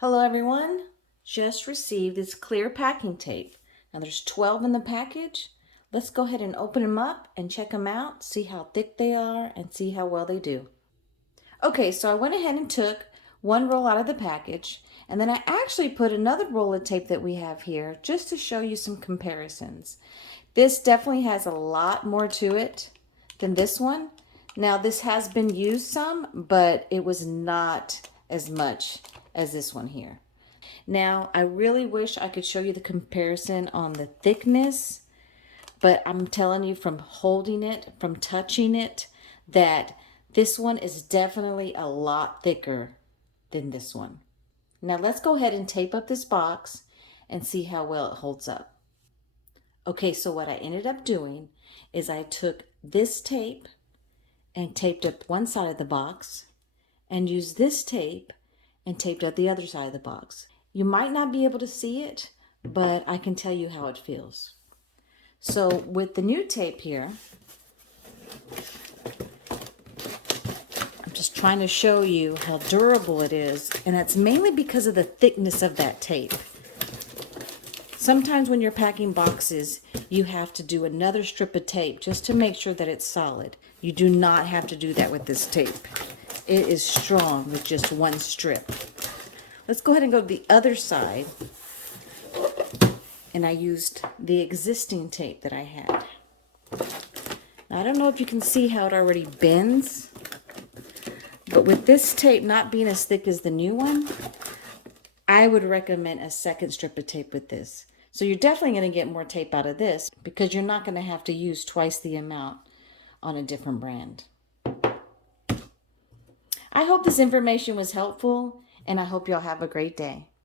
Hello everyone, just received this clear packing tape. Now there's 12 in the package. Let's go ahead and open them up and check them out, see how thick they are and see how well they do. Okay, so I went ahead and took one roll out of the package, and then I actually put another roll of tape that we have here just to show you some comparisons. This definitely has a lot more to it than this one. Now this has been used some, but it was not as much as this one here. Now, I really wish I could show you the comparison on the thickness, but I'm telling you from holding it, from touching it, that this one is definitely a lot thicker than this one. Now let's go ahead and tape up this box and see how well it holds up. Okay, so what I ended up doing is I took this tape and taped up one side of the box and used this tape and taped up the other side of the box. You might not be able to see it, but I can tell you how it feels. So with the new tape here, I'm just trying to show you how durable it is, and that's mainly because of the thickness of that tape. Sometimes when you're packing boxes, you have to do another strip of tape just to make sure that it's solid. You do not have to do that with this tape. It is strong with just one strip. Let's go ahead and go to the other side. And I used the existing tape that I had. Now, I don't know if you can see how it already bends, but with this tape not being as thick as the new one, I would recommend a second strip of tape with this. So you're definitely going to get more tape out of this because you're not going to have to use twice the amount on a different brand. I hope this information was helpful, and I hope y'all have a great day.